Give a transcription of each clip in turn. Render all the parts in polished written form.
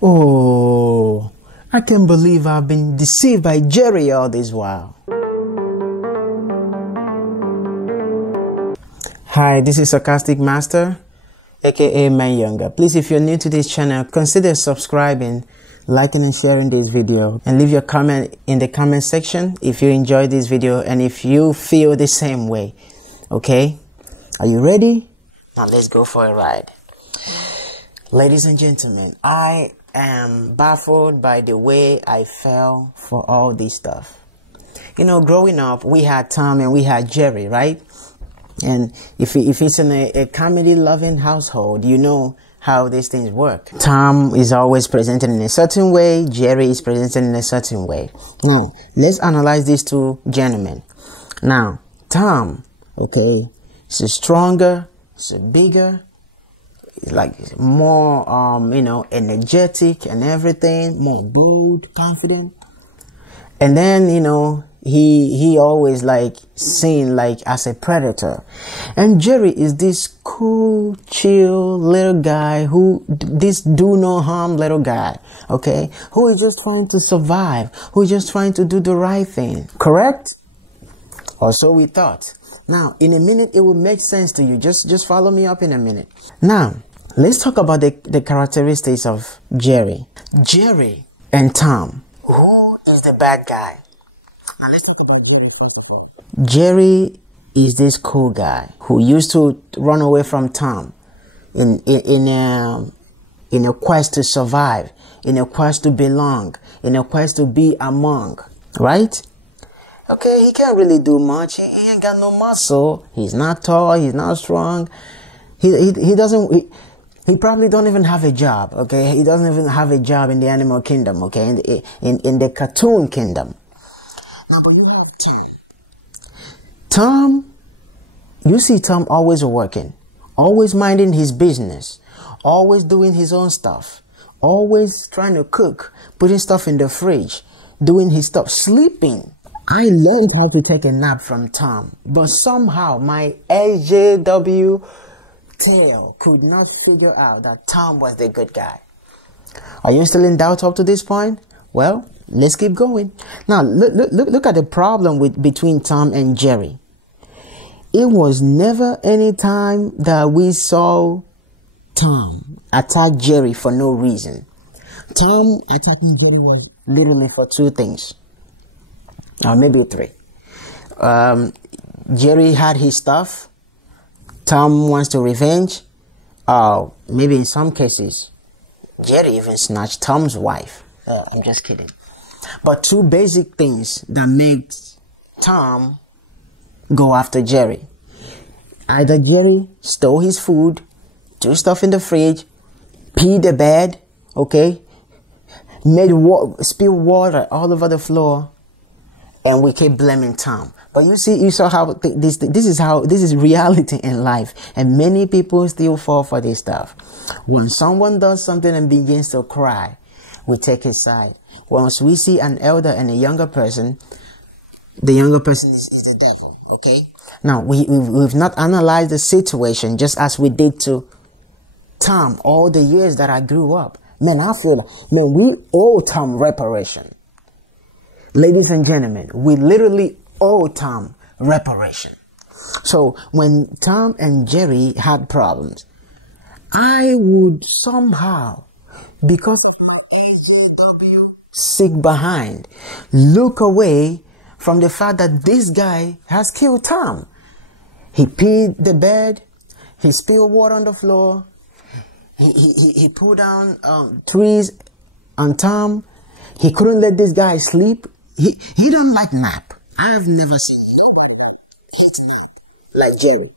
Oh, I can't believe I've been deceived by Jerry all this while. Hi, this is Sarcastic Master, aka Man Younger. Please, if you're new to this channel, consider subscribing, liking and sharing this video, and leave your comment in the comment section if you enjoyed this video and if you feel the same way. Okay, are you ready? Now let's go for a ride. Ladies and gentlemen, I am baffled by the way I fell for all this stuff. You know, growing up, we had Tom and we had Jerry, right? And if it's in a comedy-loving household, you know how these things work. Tom is always presented in a certain way. Jerry is presented in a certain way. Now, let's analyze these two gentlemen. Now, Tom, okay, is stronger, is bigger, like more, you know, energetic and everything, more bold, confident. And then, you know, he always like seen like as a predator. And Jerry is this cool, chill little guy who, this do no harm little guy, okay, who is just trying to survive, who is just trying to do the right thing. Correct? Or so we thought. Now, in a minute, it will make sense to you. Just follow me up in a minute. Now, let's talk about the characteristics of Jerry. Jerry and Tom. Who is the bad guy? Now, let's talk about Jerry first of all. Jerry is this cool guy who used to run away from Tom in a quest to survive, in a quest to belong, in a quest to be among, right? Okay, he can't really do much. He ain't got no muscle. He's not tall. He's not strong. He probably don't even have a job. Okay, he doesn't even have a job in the animal kingdom. Okay, in the cartoon kingdom. Now, but you have Tom. Tom, you see Tom always working, always minding his business, always doing his own stuff, always trying to cook, putting stuff in the fridge, doing his stuff, sleeping. I learned how to take a nap from Tom, but somehow my SJW tail could not figure out that Tom was the good guy. Are you still in doubt up to this point? Well, let's keep going. Now, look at the problem between Tom and Jerry. It was never any time that we saw Tom attack Jerry for no reason. Tom attacking Jerry was literally for two things. Or maybe three. Jerry had his stuff. Tom wants to revenge. Maybe in some cases, Jerry even snatched Tom's wife. I'm just kidding. But two basic things that make Tom go after Jerry. Either Jerry stole his food, threw stuff in the fridge, peed the bed, okay, spilled water all over the floor, and we keep blaming Tom. But you saw how this is reality in life, and many people still fall for this stuff. When someone does something and begins to cry, we take his side. Once we see an elder and a younger person, the younger person is the devil. Okay. Now we've not analyzed the situation just as we did to Tom all the years that I grew up. Man, I feel like, man, we owe Tom reparation. Ladies and gentlemen, we literally owe Tom reparation. So when Tom and Jerry had problems, I would somehow, because sick behind, look away from the fact that this guy has killed Tom. He peed the bed, he spilled water on the floor, he pulled down trees on Tom. He couldn't let this guy sleep. He don't like nap. I've never seen nobody hate nap like Jerry.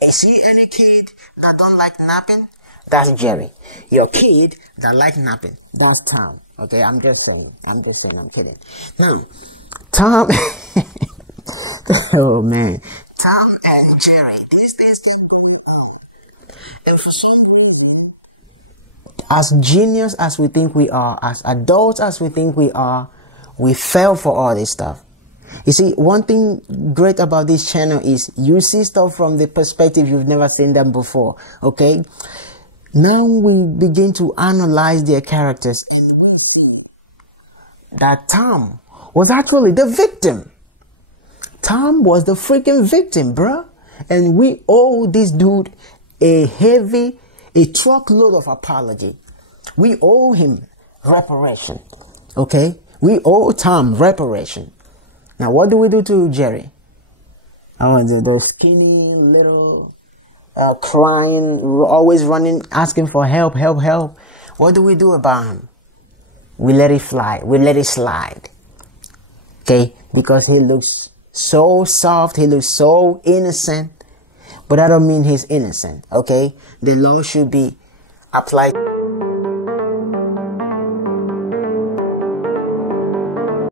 You see any kid that don't like napping? That's Jerry. Your kid that like napping, that's Tom. Okay, I'm just saying, I'm kidding. Now, Tom, oh man, Tom and Jerry, these things kept going on. And for some reason, as genius as we think we are, as adults as we think we are, we fell for all this stuff. You see, one thing great about this channel is you see stuff from the perspective you've never seen them before, okay? Now we begin to analyze their characters. That Tom was actually the victim. Tom was the freaking victim, bruh. And we owe this dude a truckload of apology. We owe him reparation. Okay? We owe Tom reparation. Now, what do we do to Jerry? Oh, the skinny little crying, always running, asking for help. What do we do about him? We let it fly. We let it slide. Okay? Because he looks so soft. He looks so innocent. But that don't mean he's innocent. Okay? The law should be applied.